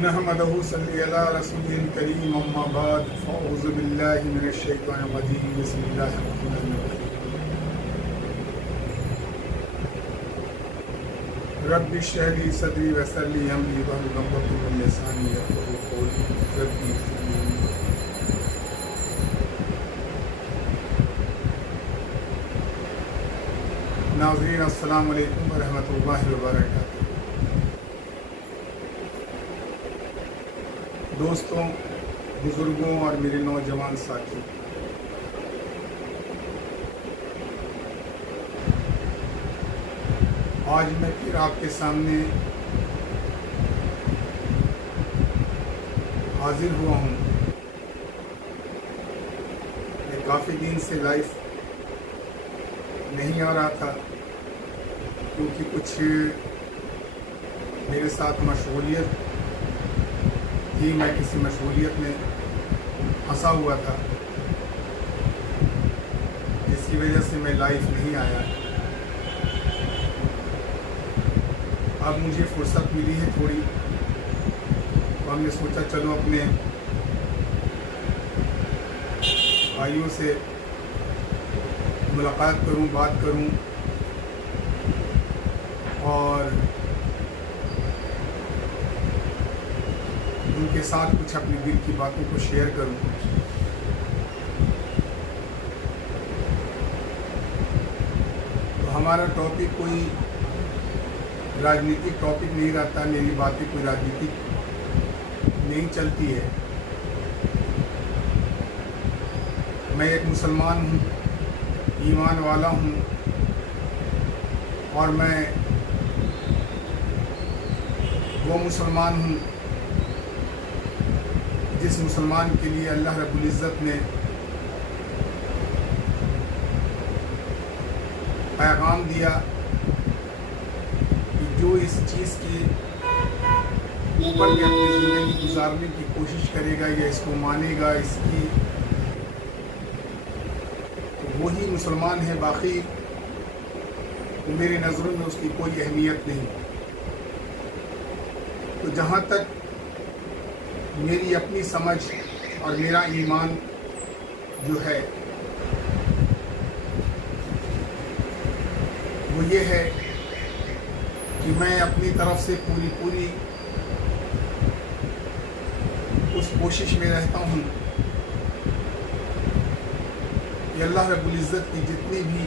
نحمده صلی علی رسول کریم اما بعد فاعوذ باللہ من الشیطان الرجیم بسم اللہ الرحمن الرحیم رب اشرح لی صدری ویسر لی امری واحلل عقدۃ من لسانی یفقهوا قولی ربی زدنی ناظرین السلام علیکم ورحمۃ اللہ وبرکاتہ۔ دوستوں، بزرگوں اور میرے نوجوان ساتھی، آج میں پھر آپ کے سامنے حاضر ہوا ہوں۔ میں کافی دن سے لائف نہیں آ رہا تھا کیونکہ کچھ میرے ساتھ مشغولیت تھی، میں کسی مشغولیت میں پھنسا ہوا تھا جس کی وجہ سے میں لائف نہیں آیا۔ اب مجھے فرصت ملی ہے تھوڑی، تو ہم نے سوچا چلو اپنے بھائیوں سے ملاقات کروں، بات کروں اور ان کے ساتھ کچھ اپنے دل کی باتوں کو شیئر کروں۔ تو ہمارا ٹاپک کوئی راجنیتک ٹاپک نہیں رہتا، میری باتیں کوئی راجنیتک نہیں چلتی ہے۔ میں ایک مسلمان ہوں، ایمان والا ہوں، اور میں وہ مسلمان ہوں جس مسلمان کے لیے اللہ رب العزت نے پیغام دیا کہ جو اس چیز کے اوپر بھی اپنی زندگی گزارنے کی کوشش کرے گا یا اس کو مانے گا، اس کی تو وہی مسلمان ہے، باقی میری نظروں میں اس کی کوئی اہمیت نہیں۔ تو جہاں تک میری اپنی سمجھ اور میرا ایمان جو ہے وہ یہ ہے کہ میں اپنی طرف سے پوری اس کوشش میں رہتا ہوں کہ اللہ رب العزت کی جتنی بھی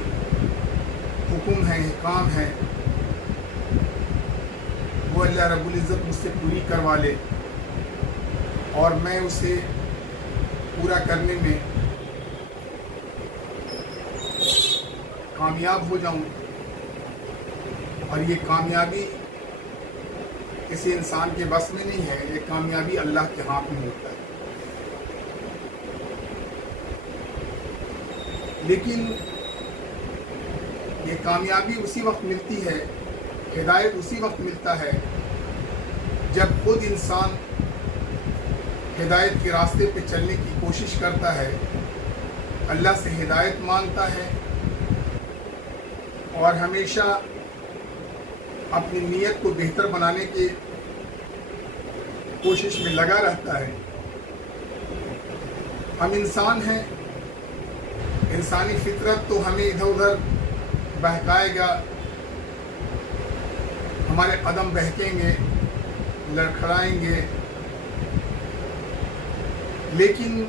حکم ہیں، احکام ہیں، وہ اللہ رب العزت مجھ سے پوری کروا لے اور میں اسے پورا کرنے میں کامیاب ہو جاؤں۔ اور یہ کامیابی کسی انسان کے بس میں نہیں ہے، یہ کامیابی اللہ کے ہاتھ میں ہوتا ہے۔ لیکن یہ کامیابی اسی وقت ملتی ہے، ہدایت اسی وقت ملتا ہے جب خود انسان ہدایت کے راستے پہ چلنے کی کوشش کرتا ہے، اللہ سے ہدایت مانگتا ہے اور ہمیشہ اپنی نیت کو بہتر بنانے کی کوشش میں لگا رہتا ہے۔ ہم انسان ہیں، انسانی فطرت تو ہمیں ادھر ادھر بہکائے گا، ہمارے قدم بہکیں گے، لڑکھڑائیں گے، لیکن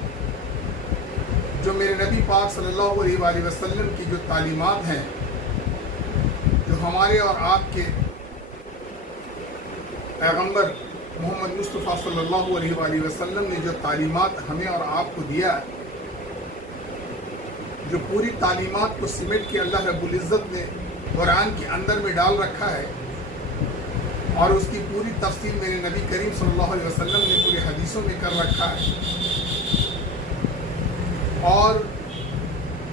جو میرے نبی پاک صلی اللہ علیہ وآلہ وسلم کی جو تعلیمات ہیں، جو ہمارے اور آپ کے پیغمبر محمد مصطفیٰ صلی اللہ علیہ وآلہ وسلم نے جو تعلیمات ہمیں اور آپ کو دیا، جو پوری تعلیمات کو سمیٹ کے اللہ رب العزت نے قرآن کے اندر میں ڈال رکھا ہے اور اس کی پوری تفصیل میرے نبی کریم صلی اللہ علیہ وسلم نے پورے حدیثوں میں کر رکھا ہے، اور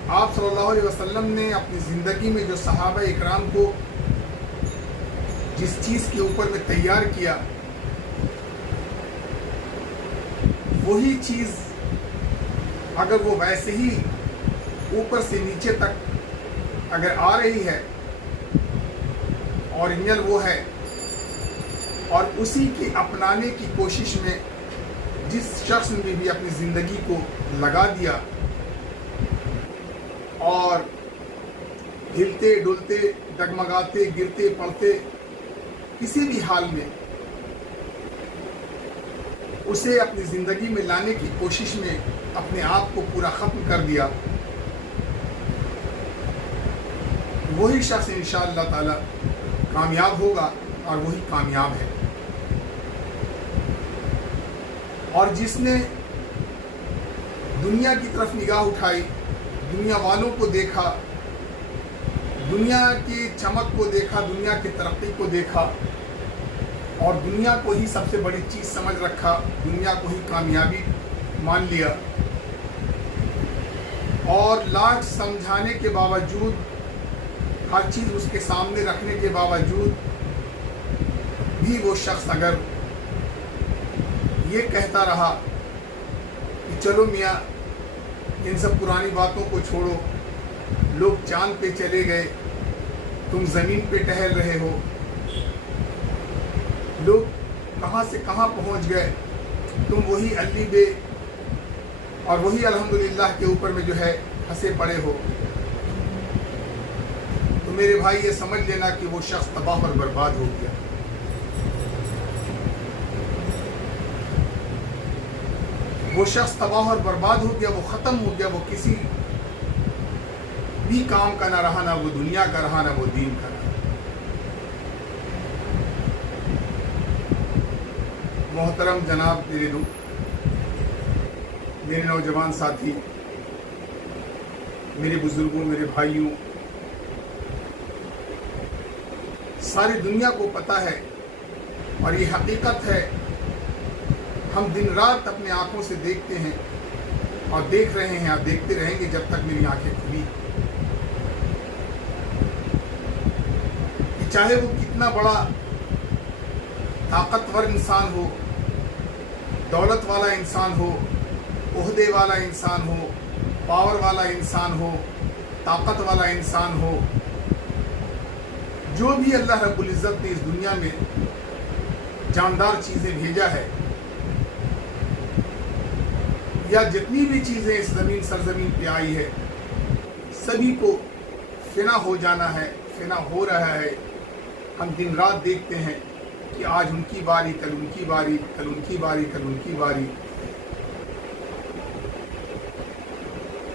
آپ صلی اللہ علیہ وسلم نے اپنی زندگی میں جو صحابہ اکرام کو جس چیز کے اوپر میں تیار کیا، وہی چیز اگر وہ ویسے ہی اوپر سے نیچے تک اگر آ رہی ہے، اوریجنل وہ ہے اور اسی کے اپنانے کی کوشش میں جس شخص نے بھی اپنی زندگی کو لگا دیا اور ہلتے ڈلتے ڈگمگاتے گرتے پڑتے کسی بھی حال میں اسے اپنی زندگی میں لانے کی کوشش میں اپنے آپ کو پورا ختم کر دیا، وہی شخص انشاءاللہ تعالی کامیاب ہوگا اور وہی کامیاب ہے۔ اور جس نے دنیا کی طرف نگاہ اٹھائی، دنیا والوں کو دیکھا، دنیا کی چمک کو دیکھا، دنیا کی ترقی کو دیکھا اور دنیا کو ہی سب سے بڑی چیز سمجھ رکھا، دنیا کو ہی کامیابی مان لیا، اور لاکھ سمجھانے کے باوجود، ہر چیز اس کے سامنے رکھنے کے باوجود بھی وہ شخص اگر یہ کہتا رہا کہ چلو میاں ان سب پرانی باتوں کو چھوڑو، لوگ چاند پہ چلے گئے، تم زمین پہ ٹہل رہے ہو، لوگ کہاں سے کہاں پہنچ گئے، تم وہی علی بے اور وہی الحمدللہ کے اوپر میں جو ہے پھنسے پڑے ہو، تو میرے بھائی یہ سمجھ لینا کہ وہ شخص تباہ اور برباد ہو گیا۔ وہ شخص تباہ اور برباد ہو گیا، وہ ختم ہو گیا، وہ کسی بھی کام کا نہ رہا، نہ وہ دنیا کا رہا، نہ وہ دین کا رہا۔ محترم جناب میرے نوجوان ساتھی، میرے بزرگوں، میرے بھائیوں، ساری دنیا کو پتہ ہے اور یہ حقیقت ہے، ہم دن رات اپنے آنکھوں سے دیکھتے ہیں اور دیکھ رہے ہیں اور دیکھتے رہیں گے جب تک میری آنکھیں کھلی، کہ چاہے وہ کتنا بڑا طاقتور انسان ہو، دولت والا انسان ہو، عہدے والا انسان ہو، پاور والا انسان ہو، طاقت والا انسان ہو، جو بھی اللہ رب العزت نے اس دنیا میں جاندار چیزیں بھیجا ہے، یا جتنی بھی چیزیں اس سرزمین پہ آئی ہے، سبھی کو فنا ہو جانا ہے، فنا ہو رہا ہے۔ ہم دن رات دیکھتے ہیں کہ آج ان کی باری، کل ان کی باری، کل ان کی باری، کل ان کی باری،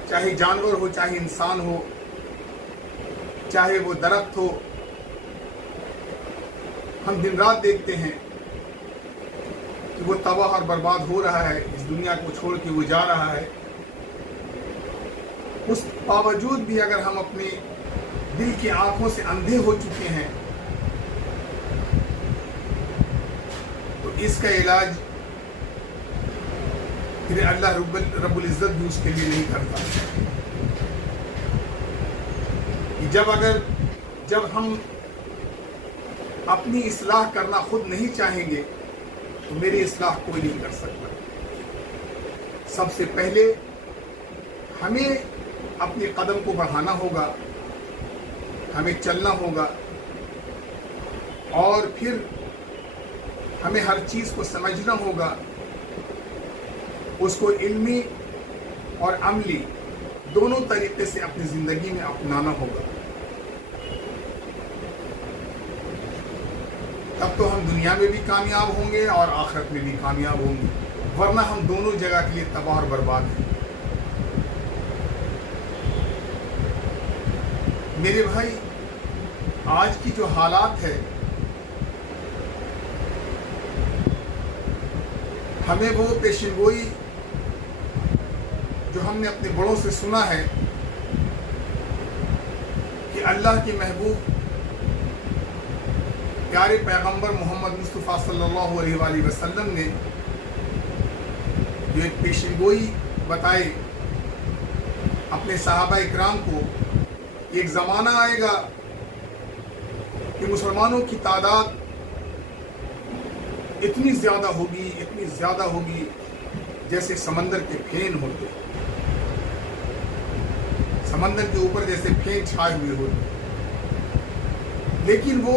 چاہے جانور ہو، چاہے انسان ہو، چاہے وہ درخت ہو، ہم دن رات دیکھتے ہیں کہ وہ تباہ اور برباد ہو رہا ہے، اس دنیا کو چھوڑ کے وہ جا رہا ہے۔ اس باوجود بھی اگر ہم اپنے دل کی آنکھوں سے اندھے ہو چکے ہیں تو اس کا علاج پھر اللہ رب العزت بھی اس کے لیے نہیں کرتا۔ جب ہم اپنی اصلاح کرنا خود نہیں چاہیں گے تو میری اصلاح کوئی نہیں کر سکتا۔ سب سے پہلے ہمیں اپنے قدم کو بڑھانا ہوگا، ہمیں چلنا ہوگا، اور پھر ہمیں ہر چیز کو سمجھنا ہوگا، اس کو علمی اور عملی دونوں طریقے سے اپنی زندگی میں اپنانا ہوگا۔ تب تو ہم دنیا میں بھی کامیاب ہوں گے اور آخرت میں بھی کامیاب ہوں گے، ورنہ ہم دونوں جگہ کے لیے تباہ اور برباد ہیں۔ میرے بھائی، آج کی جو حالات ہے، ہمیں وہ پیشن گوئی جو ہم نے اپنے بڑوں سے سنا ہے کہ اللہ کے محبوب پیارے پیغمبر محمد مصطفیٰ صلی اللہ علیہ وآلہ وسلم نے جو ایک پیشن گوئی بتائی اپنے صحابہ اکرام کو، ایک زمانہ آئے گا کہ مسلمانوں کی تعداد اتنی زیادہ ہوگی جیسے سمندر کے پھین ہوتے، سمندر کے اوپر جیسے پھین چھائے ہوئے ہوتے، لیکن وہ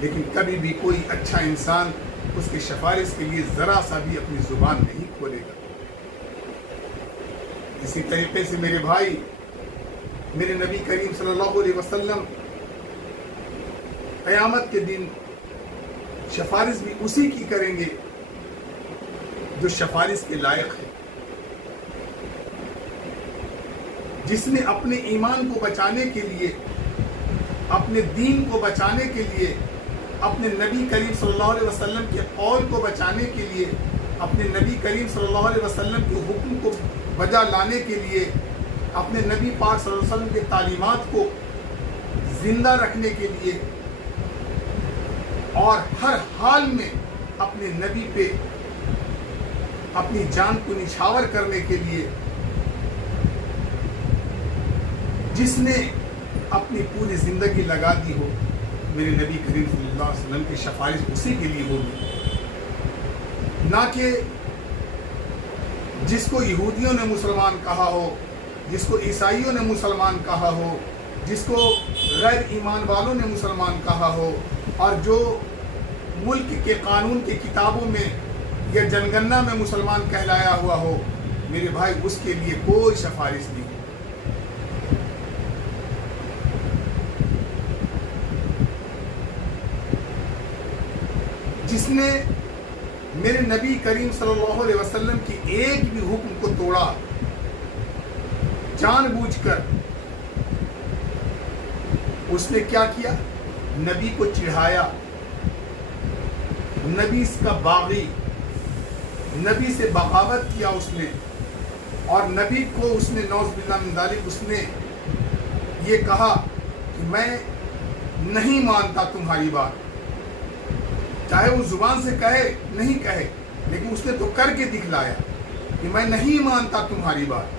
لیکن کبھی بھی کوئی اچھا انسان اس کی سفارش کے لیے ذرا سا بھی اپنی زبان نہیں کھولے گا۔ اسی طریقے سے میرے بھائی، میرے نبی کریم صلی اللہ علیہ وسلم قیامت کے دن سفارش بھی اسی کی کریں گے جو سفارش کے لائق ہے، جس نے اپنے ایمان کو بچانے کے لیے، اپنے دین کو بچانے کے لیے، اپنے نبی کریم صلی اللہ علیہ وسلم کے قول کو بچانے کے لیے، اپنے نبی کریم صلی اللہ علیہ وسلم کے حکم کو بجا لانے کے لیے، اپنے نبی پاک صلی اللہ علیہ وسلم کے تعلیمات کو زندہ رکھنے کے لیے اور ہر حال میں اپنے نبی پہ اپنی جان کو نچھاور کرنے کے لیے، جس نے اپنی پوری زندگی لگا دی ہو، میرے نبی کریم صلی اللہ علیہ وسلم کی سفارش اسی کے لیے ہوگی، نہ کہ جس کو یہودیوں نے مسلمان کہا ہو، جس کو عیسائیوں نے مسلمان کہا ہو، جس کو غیر ایمان والوں نے مسلمان کہا ہو، اور جو ملک کے قانون کی کتابوں میں یا جنگنہ میں مسلمان کہلایا ہوا ہو، میرے بھائی اس کے لیے کوئی سفارش نہیں۔ جس نے میرے نبی کریم صلی اللہ علیہ وسلم کی ایک بھی حکم کو توڑا جان بوجھ کر، اس نے کیا کیا؟ نبی کو چڑھایا، نبی کا باغی، نبی سے بغاوت کیا اس نے، اور نبی کو اس نے نعوذ باللہ من ذالک اس نے یہ کہا کہ میں نہیں مانتا تمہاری بات، چاہے وہ زبان سے کہے نہیں کہے، لیکن اس نے تو کر کے دکھلایا کہ میں نہیں مانتا تمہاری بات۔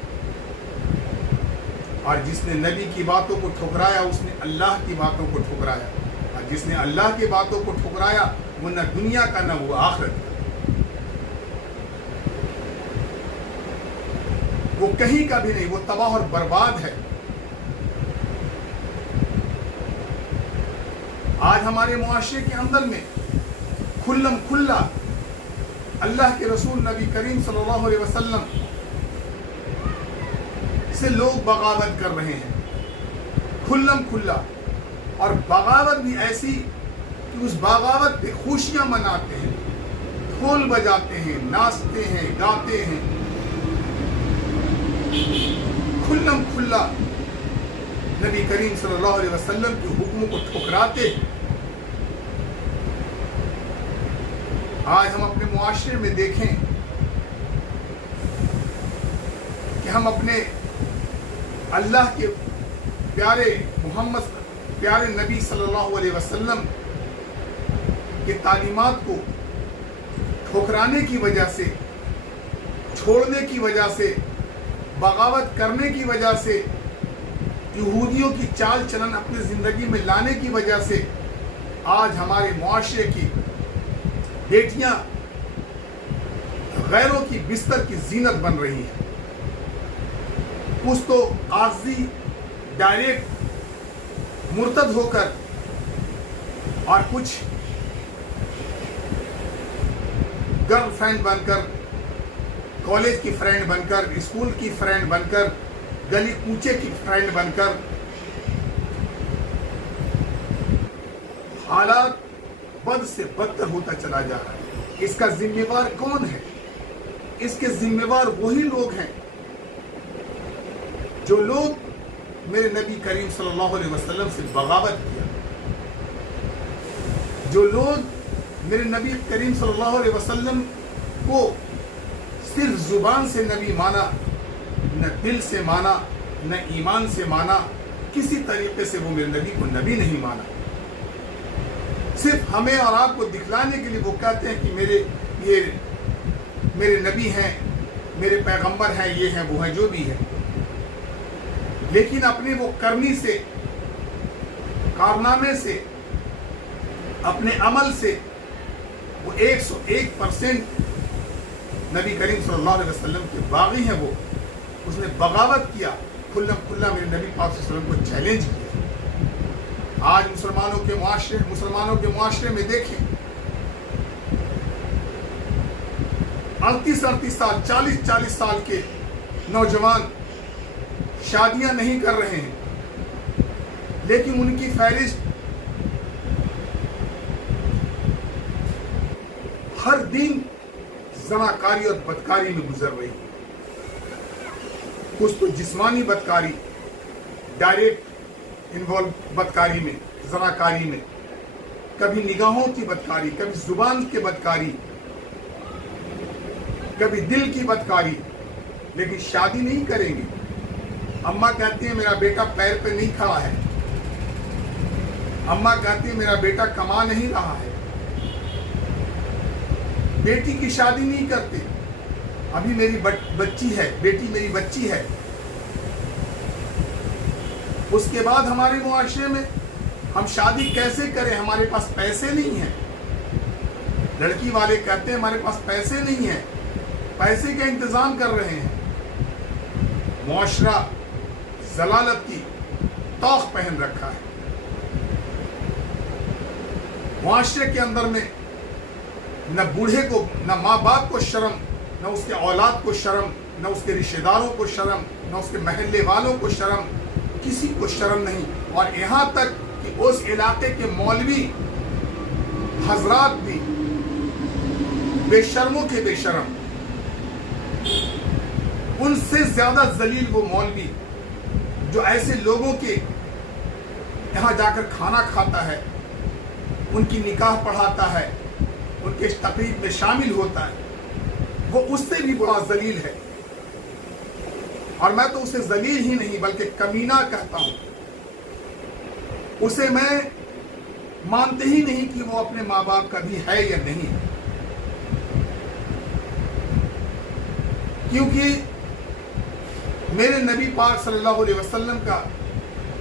اور جس نے نبی کی باتوں کو ٹھکرایا اس نے اللہ کی باتوں کو ٹھکرایا، اور جس نے اللہ کی باتوں کو ٹھکرایا وہ نہ دنیا کا نہ وہ آخرت کا، وہ کہیں کا بھی نہیں، وہ تباہ اور برباد ہے۔ آج ہمارے معاشرے کے اندر میں کھلم کھلا اللہ کے رسول نبی کریم صلی اللہ علیہ وسلم سے لوگ بغاوت کر رہے ہیں، کھلم کھلا، اور بغاوت بھی ایسی کہ اس بغاوت پہ خوشیاں مناتے ہیں، ڈھول بجاتے ہیں، ناچتے ہیں، گاتے ہیں، کھلم کھلا نبی کریم صلی اللہ علیہ وسلم کے حکموں کو ٹھکراتے ہیں۔ آج ہم اپنے معاشرے میں دیکھیں کہ ہم اپنے اللہ کے پیارے محمد پیارے نبی صلی اللہ علیہ وسلم کے تعلیمات کو ٹھکرانے کی وجہ سے، چھوڑنے کی وجہ سے، بغاوت کرنے کی وجہ سے، یہودیوں کی چال چلن اپنی زندگی میں لانے کی وجہ سے آج ہمارے معاشرے کی بیٹیاں غیروں کی بستر کی زینت بن رہی ہیں۔ کچھ تو عارضی ڈائریکٹ مرتد ہو کر، اور کچھ گرل فرینڈ بن کر، کالج کی فرینڈ بن کر، اسکول کی فرینڈ بن کر، گلی کوچے کی فرینڈ بن کر، حالات بد سے بدتر ہوتا چلا جا رہا ہے۔ اس کا ذمہ دار کون ہے؟ اس کے ذمہ دار وہی لوگ ہیں جو لوگ میرے نبی کریم صلی اللہ علیہ وسلم سے بغاوت کیا، جو لوگ میرے نبی کریم صلی اللہ علیہ وسلم کو صرف زبان سے نبی مانا، نہ دل سے مانا، نہ ایمان سے مانا، کسی طریقے سے وہ میرے نبی کو نبی نہیں مانا، صرف ہمیں اور آپ کو دکھلانے کے لیے وہ کہتے ہیں کہ میرے نبی ہیں، میرے پیغمبر ہیں، یہ ہیں وہ ہیں، جو بھی ہے، لیکن اپنے وہ کرنی سے، کارنامے سے، اپنے عمل سے وہ 101% نبی کریم صلی اللہ علیہ وسلم کے باغی ہیں۔ وہ اس نے بغاوت کیا، کھلم کھلا میرے نبی پاک صلی اللہ علیہ وسلم کو چیلنج کیا، آج مسلمانوں کے معاشرے میں دیکھیں 38 سال 40 سال کے نوجوان شادیاں نہیں کر رہے ہیں، لیکن ان کی فہرست ہر دن زناکاری اور بدکاری میں گزر رہی ہے۔ کچھ تو جسمانی بدکاری، ڈائریکٹ انوالو بدکاری میں، زناکاری میں، کبھی نگاہوں کی بدکاری، کبھی زبان کی بدکاری، کبھی دل کی بدکاری، لیکن شادی نہیں کریں گے۔ اماں کہتی ہیں میرا بیٹا پیر پہ نہیں کھڑا ہے، اماں کہتی ہیں میرا بیٹا کما نہیں رہا ہے، بیٹی کی شادی نہیں کرتے، ابھی میری بچی ہے، بیٹی میری بچی ہے۔ اس کے بعد ہمارے معاشرے میں ہم شادی کیسے کریں، ہمارے پاس پیسے نہیں ہیں۔ لڑکی والے کہتے ہیں ہمارے پاس پیسے نہیں ہیں، پیسے کا انتظام کر رہے ہیں۔ معاشرہ ضلالت کی توق پہن رکھا ہے۔ معاشرے کے اندر میں نہ بوڑھے کو، نہ ماں باپ کو شرم، نہ اس کے اولاد کو شرم، نہ اس کے رشتہ داروں کو شرم، نہ اس کے محلے والوں کو شرم، کسی کو شرم نہیں۔ اور یہاں تک کہ اس علاقے کے مولوی حضرات بھی بے شرموں کے بے شرم، ان سے زیادہ ذلیل وہ مولوی جو ایسے لوگوں کے یہاں جا کر کھانا کھاتا ہے، ان کی نکاح پڑھاتا ہے، ان کے تقریب میں شامل ہوتا ہے، وہ اس سے بھی بڑا ذلیل ہے۔ اور میں تو اسے ذلیل ہی نہیں بلکہ کمینہ کہتا ہوں۔ اسے میں مانتے ہی نہیں کہ وہ اپنے ماں باپ کا بھی ہے یا نہیں، کیونکہ میرے نبی پاک صلی اللہ علیہ وسلم کا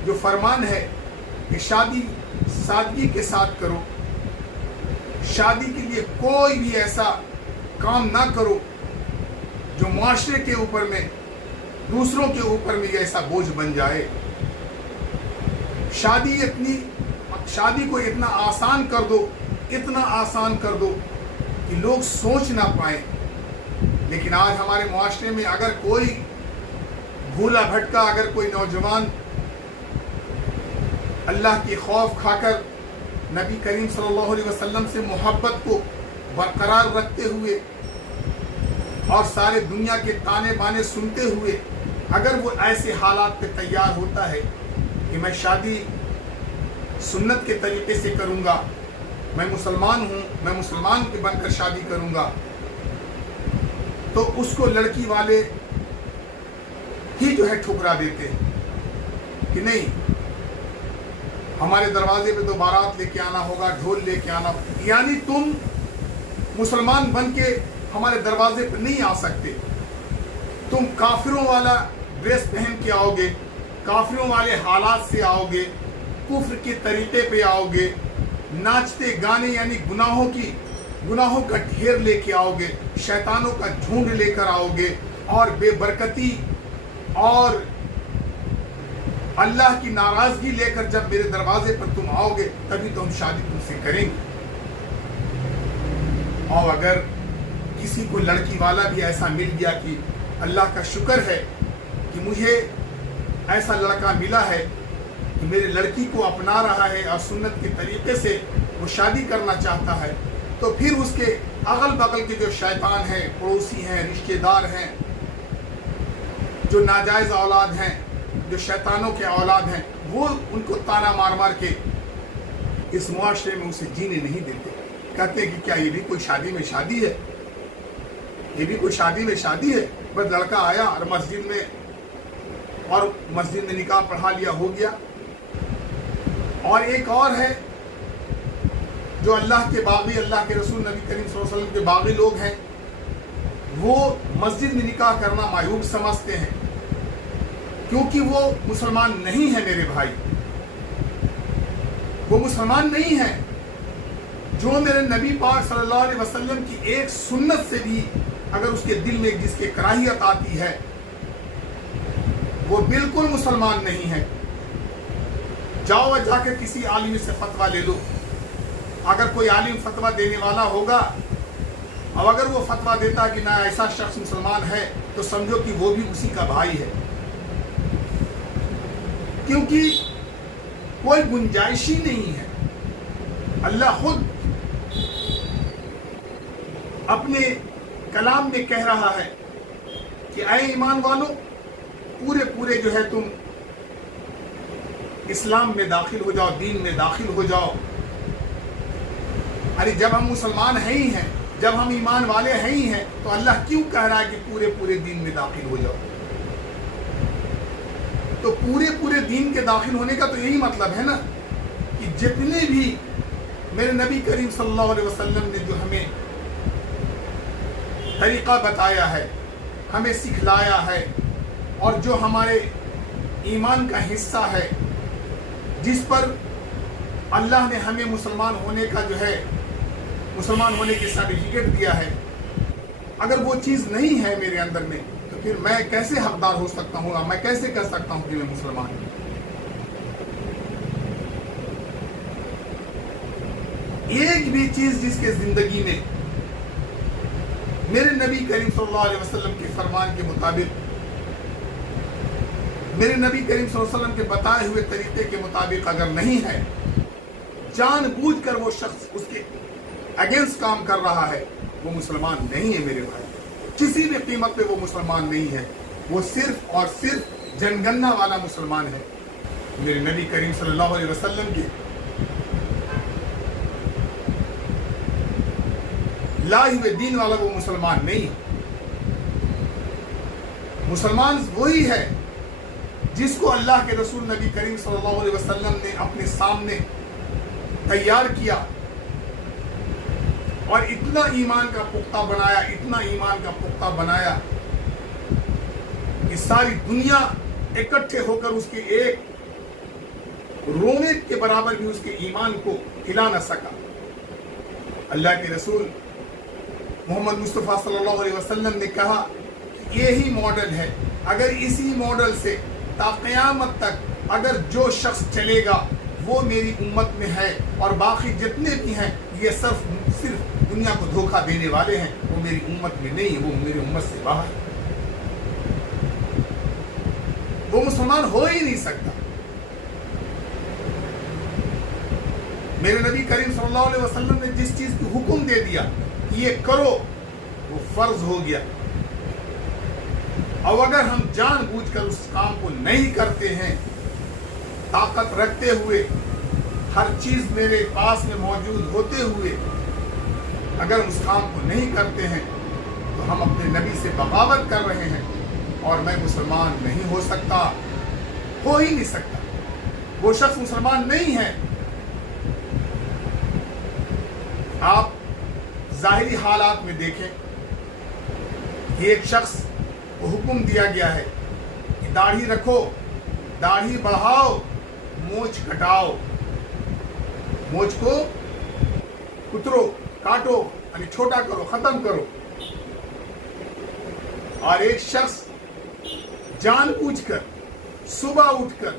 جو فرمان ہے کہ شادی سادگی کے ساتھ کرو، شادی کے لیے کوئی بھی ایسا کام نہ کرو جو معاشرے کے اوپر میں، دوسروں کے اوپر میں ایسا بوجھ بن جائے۔ شادی کو اتنا آسان کر دو، اتنا آسان کر دو کہ لوگ سوچ نہ پائیں۔ لیکن آج ہمارے معاشرے میں اگر کوئی بھولا بھٹکا، اگر کوئی نوجوان اللہ کی خوف کھا کر نبی کریم صلی اللہ علیہ وسلم سے محبت کو برقرار رکھتے ہوئے اور سارے دنیا کے تانے بانے سنتے ہوئے اگر وہ ایسے حالات پہ تیار ہوتا ہے کہ میں شادی سنت کے طریقے سے کروں گا، میں مسلمان ہوں، میں مسلمان کے بن کر شادی کروں گا، تو اس کو لڑکی والے ہی جو ہے ٹھکرا دیتے ہیں کہ نہیں، ہمارے دروازے پہ تو بارات لے کے آنا ہوگا، ڈھول لے کے آنا ہوگا، یعنی تم مسلمان بن کے ہمارے دروازے پہ نہیں آ سکتے، تم کافروں والا ڈریس پہن کے آؤ گے، کافروں والے حالات سے آؤ گے، کفر کے طریقے پہ آؤ گے، ناچتے گانے یعنی گناہوں کا ڈھیر لے کے آؤ گے، شیطانوں کا جھنڈ لے کر آؤ گے، اور بے برکتی اور اللہ کی ناراضگی لے کر جب میرے دروازے پر تم آؤ گے تبھی تو ہم شادی تم سے کریں گے۔ اور اگر کسی کو لڑکی والا بھی ایسا مل گیا کہ اللہ کا شکر ہے کہ مجھے ایسا لڑکا ملا ہے کہ میرے لڑکی کو اپنا رہا ہے اور سنت کے طریقے سے وہ شادی کرنا چاہتا ہے، تو پھر اس کے اغل بغل کے جو شیطان ہیں، پڑوسی ہیں، رشتہ دار ہیں، جو ناجائز اولاد ہیں، جو شیطانوں کے اولاد ہیں، وہ ان کو تانا مار مار کے اس معاشرے میں اسے جینے نہیں دیتے۔ کہتے ہیں کہ کیا یہ بھی کوئی شادی میں شادی ہے، یہ بھی کوئی شادی میں شادی ہے، بس لڑکا آیا اور مسجد میں نکاح پڑھا لیا، ہو گیا۔ اور ایک اور ہے جو اللہ کے باغی، اللہ کے رسول نبی کریم صلی اللہ علیہ وسلم کے باغی لوگ ہیں، وہ مسجد میں نکاح کرنا معیوب سمجھتے ہیں، کیونکہ وہ مسلمان نہیں ہے میرے بھائی، وہ مسلمان نہیں ہے۔ جو میرے نبی پاک صلی اللہ علیہ وسلم کی ایک سنت سے بھی اگر اس کے دل میں جس کے کراہیت آتی ہے وہ بالکل مسلمان نہیں ہے۔ جاؤ اور جا کے کسی عالم سے فتویٰ لے لو. اگر کوئی عالم فتویٰ دینے والا ہوگا اور اگر وہ فتویٰ دیتا کہ نہ ایسا شخص مسلمان ہے تو سمجھو کہ وہ بھی اسی کا بھائی ہے، کیونکہ کوئی گنجائش ہی نہیں ہے. اللہ خود اپنے کلام میں کہہ رہا ہے کہ اے ایمان والو پورے جو ہے تم اسلام میں داخل ہو جاؤ، دین میں داخل ہو جاؤ. ارے جب ہم مسلمان ہیں ہی ہیں، جب ہم ایمان والے ہیں ہی ہیں، تو اللہ کیوں کہہ رہا ہے کہ پورے دین میں داخل ہو جاؤ؟ تو پورے دین کے داخل ہونے کا تو یہی مطلب ہے نا کہ جتنے بھی میرے نبی کریم صلی اللہ علیہ وسلم نے جو ہمیں طریقہ بتایا ہے، ہمیں سکھلایا ہے، اور جو ہمارے ایمان کا حصہ ہے، جس پر اللہ نے ہمیں مسلمان ہونے کا جو ہے مسلمان ہونے کی سرٹیفکیٹ دیا ہے، اگر وہ چیز نہیں ہے میرے اندر میں تو پھر میں کیسے حقدار ہو سکتا ہوں؟ میں کیسے کہہ سکتا ہوں کہ میں مسلمان ہوں؟ ایک بھی چیز جس کے زندگی میں میرے نبی کریم صلی اللہ علیہ وسلم کے فرمان کے مطابق، میرے نبی کریم صلی اللہ علیہ وسلم کے بتائے ہوئے طریقے کے مطابق اگر نہیں ہے، جان بوجھ کر وہ شخص اس کے اگینسٹ کام کر رہا ہے، وہ مسلمان نہیں ہے میرے بھائی. کسی بھی قیمت پہ وہ مسلمان نہیں ہے، وہ صرف اور صرف جنگنا والا مسلمان ہے. میرے نبی کریم صلی اللہ علیہ وسلم کے لائے ہوئے دین والا وہ مسلمان نہیں. مسلمان وہی ہے جس کو اللہ کے رسول نبی کریم صلی اللہ علیہ وسلم نے اپنے سامنے تیار کیا اور اتنا ایمان کا پختہ بنایا کہ ساری دنیا اکٹھے ہو کر اس کے ایک رونے کے برابر بھی اس کے ایمان کو ہلا نہ سکا. اللہ کے رسول محمد مصطفیٰ صلی اللہ علیہ وسلم نے کہا کہ یہی ماڈل ہے، اگر اسی ماڈل سے تا قیامت تک اگر جو شخص چلے گا وہ میری امت میں ہے، اور باقی جتنے بھی ہیں یہ صرف دنیا کو دھوکہ دینے والے ہیں، وہ میری امت میں نہیں، وہ میری امت سے باہر، وہ مسلمان ہو ہی نہیں سکتا. میرے نبی کریم صلی اللہ علیہ وسلم نے جس چیز کو حکم دے دیا کہ یہ کرو، وہ فرض ہو گیا. اور اگر ہم جان بوجھ کر اس کام کو نہیں کرتے ہیں، طاقت رکھتے ہوئے، ہر چیز میرے پاس میں موجود ہوتے ہوئے اگر اس کام کو نہیں کرتے ہیں تو ہم اپنے نبی سے بغاوت کر رہے ہیں، اور میں مسلمان نہیں ہو سکتا، ہو ہی نہیں سکتا. وہ شخص مسلمان نہیں ہے. آپ ظاہری حالات میں دیکھیں کہ ایک شخص کو حکم دیا گیا ہے کہ داڑھی رکھو، داڑھی بڑھاؤ، مونچھ کٹاؤ، مونچھ کو کترو، کاٹو، یعنی چھوٹا کرو، ختم کرو. اور ایک شخص جان بوجھ کر صبح اٹھ کر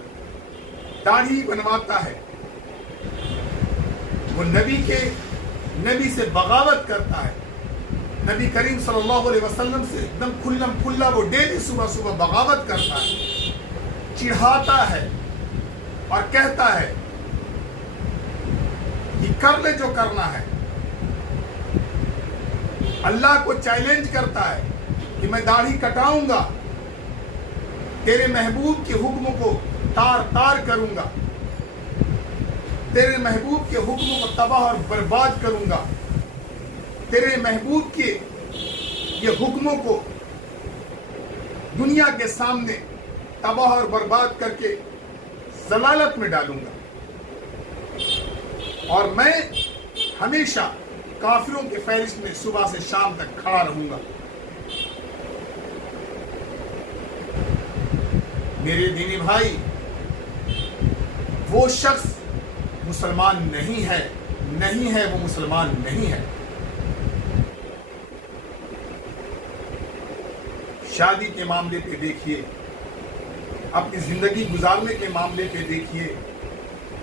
داڑھی بنواتا ہے، وہ نبی سے بغاوت کرتا ہے. نبی کریم صلی اللہ علیہ وسلم سے ایک دم کھلم کھلا وہ ڈیلی صبح بغاوت کرتا ہے، چڑھاتا ہے اور کہتا ہے کہ کر لے جو کرنا ہے. اللہ کو چیلنج کرتا ہے کہ میں داڑھی کٹاؤں گا، تیرے محبوب کے حکم کو تار کروں گا، تیرے محبوب کے حکم کو تباہ اور برباد کروں گا، تیرے محبوب کے یہ حکموں کو دنیا کے سامنے تباہ اور برباد کر کے ضلالت میں ڈالوں گا، اور میں ہمیشہ کافروں کے فہرست میں صبح سے شام تک کھڑا رہوں گا. میرے دینی بھائی، وہ شخص مسلمان نہیں ہے، وہ مسلمان نہیں ہے. شادی کے معاملے پہ دیکھیے، اپنی زندگی گزارنے کے معاملے پہ دیکھیے،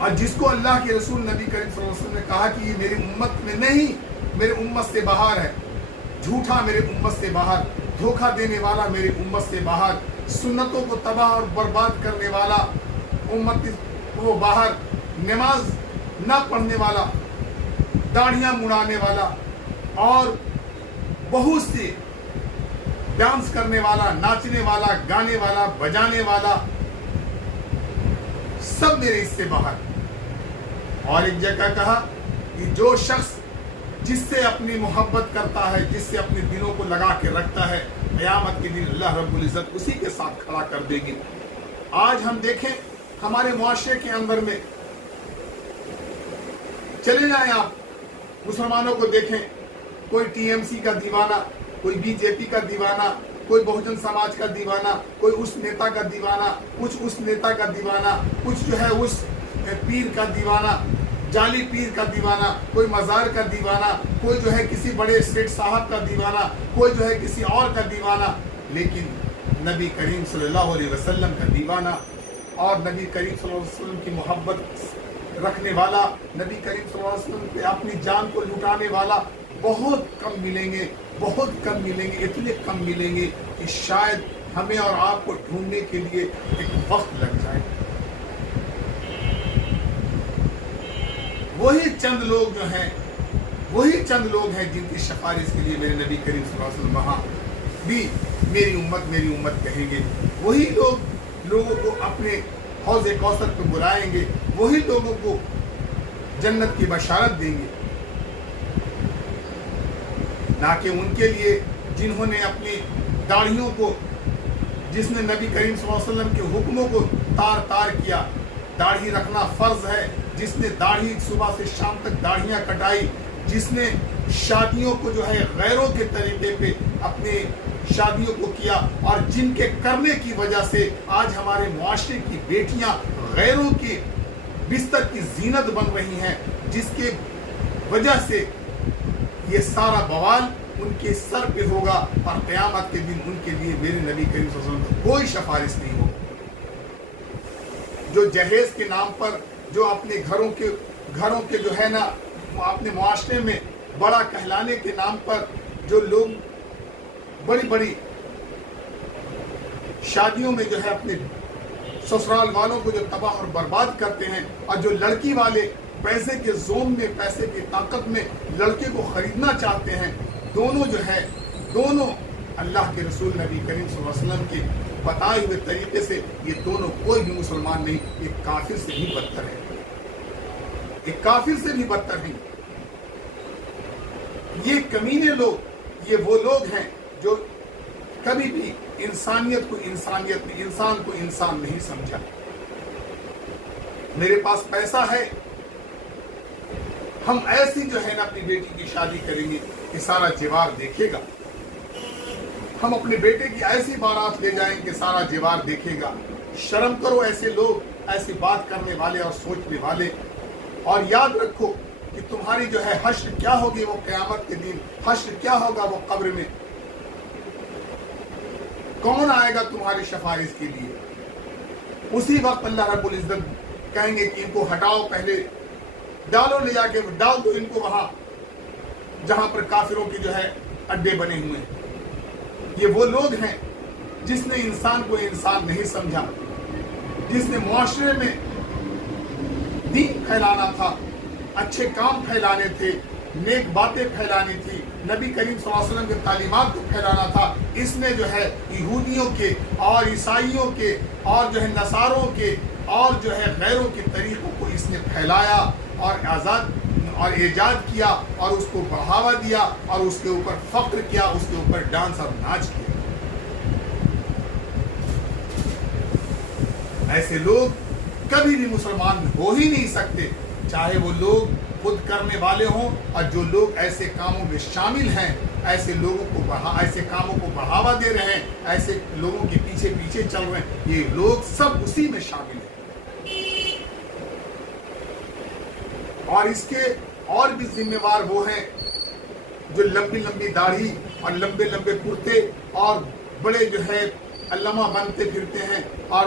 اور جس کو اللہ کے رسول نبی کریم صلی اللہ علیہ وسلم نے کہا کہ یہ میری امت میں نہیں، میرے امت سے باہر ہے، جھوٹا میرے امت سے باہر، دھوکہ دینے والا میری امت سے باہر، سنتوں کو تباہ اور برباد کرنے والا امت کو باہر، نماز نہ پڑھنے والا، داڑھیاں مڑانے والا اور بہت سے ڈانس کرنے والا، ناچنے والا، گانے والا، بجانے والا، سب میرے اس سے باہر۔ اور ایک جگہ کہا کہ جو شخص جس سے اپنی محبت کرتا ہے، جس سے اپنے دلوں کو لگا کے رکھتا ہے، قیامت کے دن اللہ رب العزت اسی کے ساتھ کھڑا کر دے گی۔ آج ہم دیکھیں ہمارے معاشرے کے اندر میں، چلے جائیں آپ مسلمانوں کو دیکھیں، کوئی ٹی ایم سی کا دیوانہ، کوئی بی جے پی کا دیوانہ، کوئی بہوجن سماج کا دیوانہ، کوئی اس نیتا کا دیوانہ، کچھ اس نیتا کا دیوانہ، کچھ جو ہے اس پیر کا دیوانہ، جعلی پیر کا دیوانہ، کوئی مزار کا دیوانہ، کوئی جو ہے کسی بڑے سیٹ صاحب کا دیوانہ، کوئی جو ہے کسی اور کا دیوانہ، لیکن نبی کریم صلی اللہ علیہ وسلم کا دیوانہ اور نبی کریم صلی اللہ علیہ وسلم کی محبت رکھنے والا، نبی کریم صلی اللہ علیہ وسلم پہ اپنی جان کو لٹانے والا بہت کم ملیں گے، بہت کم ملیں گے، اتنے کم ملیں گے کہ شاید ہمیں اور آپ کو ڈھونڈنے کے لیے ایک وقت لگ جائے۔ وہی چند لوگ جو ہیں، وہی چند لوگ ہیں جن کی سفارش کے لیے میرے نبی کریم صلی اللہ علیہ وسلم وہاں بھی میری امت کہیں گے۔ وہی لوگوں کو اپنے حوض کوثر پہ بلائیں گے، وہی لوگوں کو جنت کی بشارت دیں گے، نہ کہ ان کے لیے جنہوں نے اپنی داڑھیوں کو، جس نے نبی کریم صلی اللہ علیہ وسلم کے حکموں کو تار تار کیا۔ داڑھی رکھنا فرض ہے، جس نے داڑھی صبح سے شام تک داڑھیاں کٹائی، جس نے شادیوں کو جو ہے غیروں کے طریقے پہ اپنے شادیوں کو کیا، اور جن کے کرنے کی وجہ سے آج ہمارے معاشرے کی بیٹیاں غیروں کے بستر کی زینت بن رہی ہیں، جس کے وجہ سے یہ سارا بوال ان کے سر پہ ہوگا، اور قیامت کے دن ان کے لیے میرے نبی کریم صلی اللہ علیہ وسلم کوئی سفارش نہیں ہوگی۔ جو جہیز کے نام پر، جو اپنے گھروں کے جو ہے نا اپنے معاشرے میں بڑا کہلانے کے نام پر جو لوگ بڑی بڑی شادیوں میں جو ہے اپنے سسرال والوں کو جو تباہ اور برباد کرتے ہیں، اور جو لڑکی والے پیسے کے زوم میں، پیسے کی طاقت میں لڑکے کو خریدنا چاہتے ہیں، دونوں اللہ کے رسول نبی کریم صلی اللہ علیہ وسلم کے بتائے ہوئے طریقے سے یہ دونوں کوئی بھی مسلمان نہیں، یہ کافر سے بھی بدتر ہے، یہ کافر سے بھی بدتر ہیں۔ یہ کمینے لوگ، یہ وہ لوگ ہیں جو کبھی بھی انسانیت کو انسانیت میں، انسان کو انسان نہیں سمجھا۔ میرے پاس پیسہ ہے، ہم ایسی جو ہے نا اپنی بیٹی کی شادی کریں گے کہ سارا جوار دیکھے گا، ہم اپنے بیٹے کی ایسی بارات لے جائیں کہ سارا جوار دیکھے گا۔ شرم کرو ایسے لوگ، ایسی بات کرنے والے اور سوچنے والے، اور یاد رکھو کہ تمہاری جو ہے حشر کیا ہوگی وہ قیامت کے دن، حشر کیا ہوگا وہ قبر میں، کون آئے گا تمہاری سفارش کے لیے؟ اسی وقت اللہ رب العزت کہیں گے کہ ان کو ہٹاؤ، پہلے ڈالو، لے جا کے ڈال دو ان کو وہاں جہاں پر کافروں کے جو ہے اڈے بنے ہوئے ہیں۔ یہ وہ لوگ ہیں جس نے انسان کو انسان نہیں سمجھا، جس نے معاشرے میں دین پھیلانا تھا، اچھے کام پھیلانے تھے، نیک باتیں پھیلانی تھی، نبی کریم صلی اللہ علیہ وسلم کے تعلیمات کو پھیلانا تھا، اس میں جو ہے یہودیوں کے اور عیسائیوں کے اور جو ہے نصاروں کے اور جو ہے غیروں کے طریقوں کو اس نے پھیلایا اور اور ایجاد کیا، اور اس کو بڑھاوا دیا، اور اس کے اوپر فخر کیا، اس کے اوپر ڈانس اور ناچ کیا۔ ایسے لوگ کبھی بھی مسلمان ہو ہی نہیں سکتے، چاہے وہ لوگ خود کرنے والے ہوں، اور جو لوگ ایسے کاموں میں شامل ہیں، ایسے لوگوں کو ایسے کاموں کو بڑھاوا دے رہے ہیں، ایسے لوگوں کے پیچھے پیچھے چل رہے ہیں، یہ لوگ سب اسی میں شامل ہیں۔ اور اس کے اور بھی ذمہ وار وہ ہیں جو لمبی لمبی داڑھی اور لمبے لمبے کرتے اور بڑے جو ہے علامہ بنتے پھرتے ہیں، اور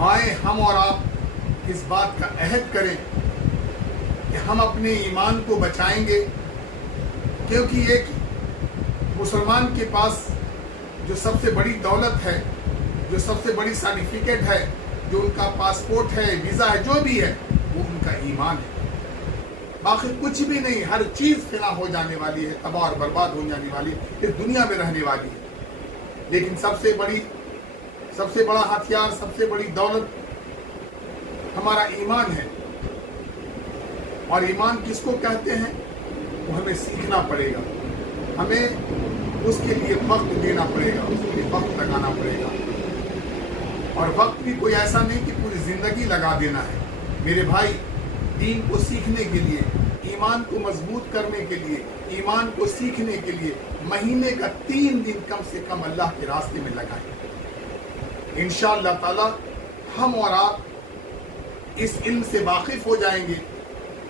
آئیں ہم اور آپ اس بات کا عہد کریں کہ ہم اپنے ایمان کو بچائیں گے، کیونکہ ایک مسلمان کے پاس جو سب سے بڑی دولت ہے، جو سب سے بڑی سرٹیفکیٹ ہے، جو ان کا پاسپورٹ ہے، ویزا ہے، جو بھی ہے، وہ ان کا ایمان ہے۔ باقی کچھ بھی نہیں، ہر چیز فنا ہو جانے والی ہے، تباہ اور برباد ہو جانے والی ہے، اس دنیا میں رہنے والی ہے، لیکن سب سے بڑا ہتھیار، سب سے بڑی دولت ہمارا ایمان ہے۔ اور ایمان کس کو کہتے ہیں؟ وہ ہمیں سیکھنا پڑے گا، ہمیں اس کے لیے وقت دینا پڑے گا، اس کے لیے وقت لگانا پڑے گا، اور وقت بھی کوئی ایسا نہیں کہ پوری زندگی لگا دینا ہے۔ میرے بھائی، دین کو سیکھنے کے لیے، ایمان کو مضبوط کرنے کے لیے، ایمان کو سیکھنے کے لیے مہینے کا 3 دن کم سے کم اللہ کے راستے میں لگائیں۔ انشاءاللہ تعالی ہم اور آپ اس علم سے واقف ہو جائیں گے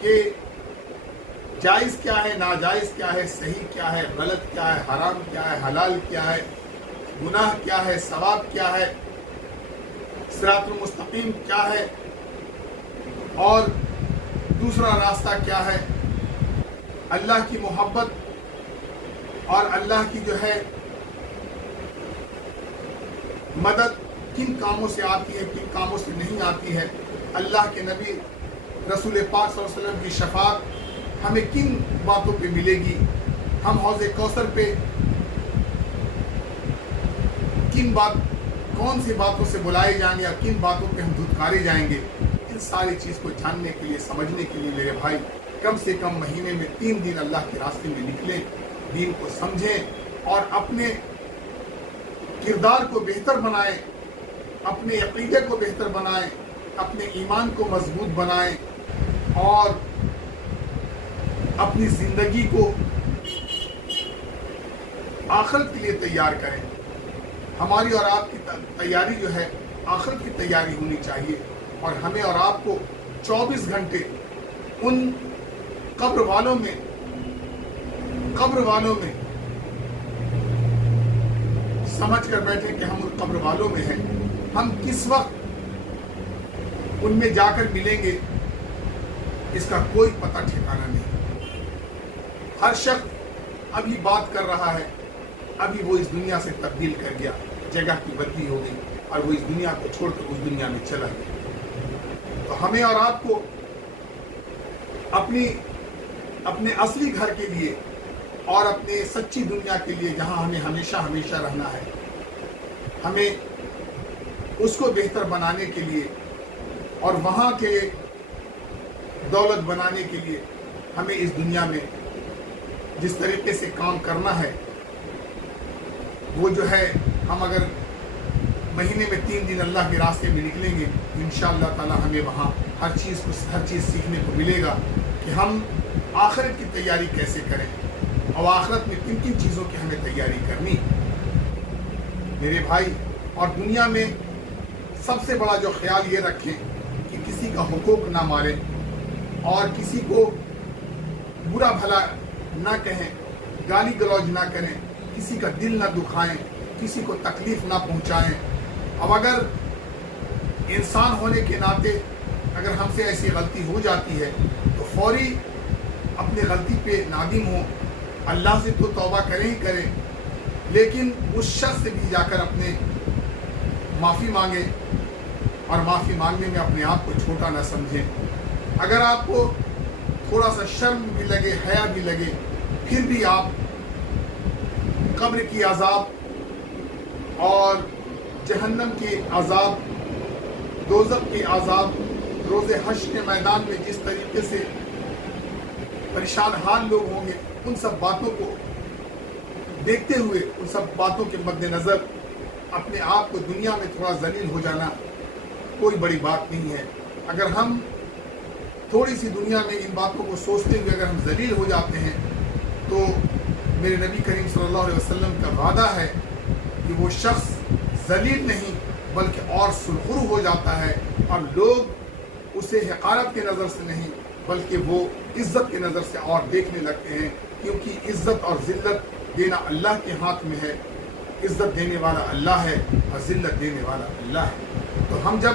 کہ جائز کیا ہے، ناجائز کیا ہے، صحیح کیا ہے، غلط کیا ہے، حرام کیا ہے، حلال کیا ہے، گناہ کیا ہے، ثواب کیا ہے، صراط المستقیم کیا ہے، اور دوسرا راستہ کیا ہے، اللہ کی محبت اور اللہ کی جو ہے مدد کن کاموں سے آتی ہے، کن کاموں سے نہیں آتی ہے، اللہ کے نبی رسول پاک صلی اللہ علیہ وسلم کی شفاعت ہمیں کن باتوں پہ ملے گی، ہم حوض کوثر پہ کون سی باتوں سے بلائے جائیں گے، اور کن باتوں پہ ہم دھتکارے جائیں گے، ان ساری چیز کو جاننے کے لیے، سمجھنے کے لیے میرے بھائی کم سے کم مہینے میں 3 دن اللہ کے راستے میں نکلیں، دین کو سمجھیں اور اپنے کردار کو بہتر بنائیں، اپنے عقیدے کو بہتر بنائیں، اپنے ایمان کو مضبوط بنائیں، اور اپنی زندگی کو آخرت کے لیے تیار کریں۔ ہماری اور آپ کی تیاری جو ہے آخرت کی تیاری ہونی چاہیے، اور ہمیں اور آپ کو 24 گھنٹے ان قبر والوں میں سمجھ کر بیٹھیں کہ ہم ان قبر والوں میں ہیں، ہم کس وقت ان میں جا کر ملیں گے اس کا کوئی پتہ ٹھکانہ نہیں۔ ہر شخص ابھی بات کر رہا ہے، ابھی وہ اس دنیا سے تبدیل کر گیا، جگہ کی بدلی ہو گئی اور وہ اس دنیا کو چھوڑ کر اس دنیا میں چلا گیا۔ تو ہمیں اور آپ کو اپنے اصلی گھر کے لیے اور اپنے سچی دنیا کے لیے، جہاں ہمیں ہمیشہ رہنا ہے، ہمیں اس کو بہتر بنانے کے لیے اور وہاں کے دولت بنانے کے لیے ہمیں اس دنیا میں جس طریقے سے کام کرنا ہے، وہ جو ہے ہم اگر مہینے میں 3 دن اللہ کے راستے میں نکلیں گے، انشاءاللہ تعالی ہمیں وہاں ہر چیز سیکھنے کو ملے گا کہ ہم آخرت کی تیاری کیسے کریں، اور آخرت میں کن کن چیزوں کی ہمیں تیاری کرنی میرے بھائی۔ اور دنیا میں سب سے بڑا جو خیال یہ رکھیں کہ کسی کا حقوق نہ ماریں، اور کسی کو برا بھلا نہ کہیں، گالی گلوج نہ کریں، کسی کا دل نہ دکھائیں، کسی کو تکلیف نہ پہنچائیں۔ اب اگر انسان ہونے کے ناطے اگر ہم سے ایسی غلطی ہو جاتی ہے تو فوری اپنی غلطی پہ نادم ہوں، اللہ سے تو توبہ کریں ہی کریں، لیکن اس شخص سے بھی جا کر اپنے معافی مانگیں، اور معافی مانگنے میں اپنے آپ کو چھوٹا نہ سمجھیں۔ اگر آپ کو تھوڑا سا شرم بھی لگے، حیا بھی لگے، پھر بھی آپ قبر کی عذاب اور جہنم کے عذاب، دوزخ کے عذاب، روز حشر کے میدان میں جس طریقے سے پریشان حال لوگ ہوں گے، ان سب باتوں کو دیکھتے ہوئے، ان سب باتوں کے مد نظر اپنے آپ کو دنیا میں تھوڑا ذلیل ہو جانا کوئی بڑی بات نہیں ہے۔ اگر ہم تھوڑی سی دنیا میں ان باتوں کو سوچتے ہوئے اگر ہم ذلیل ہو جاتے ہیں، تو میرے نبی کریم صلی اللہ علیہ وسلم کا وعدہ ہے کہ وہ شخص ذلیل نہیں بلکہ اور سرخرو ہو جاتا ہے، اور لوگ اسے حقارت کے نظر سے نہیں بلکہ وہ عزت کے نظر سے اور دیکھنے لگتے ہیں، کیونکہ عزت اور ذلت دینا اللہ کے ہاتھ میں ہے۔ عزت دینے والا اللہ ہے اور ذلت دینے والا اللہ ہے۔ تو ہم جب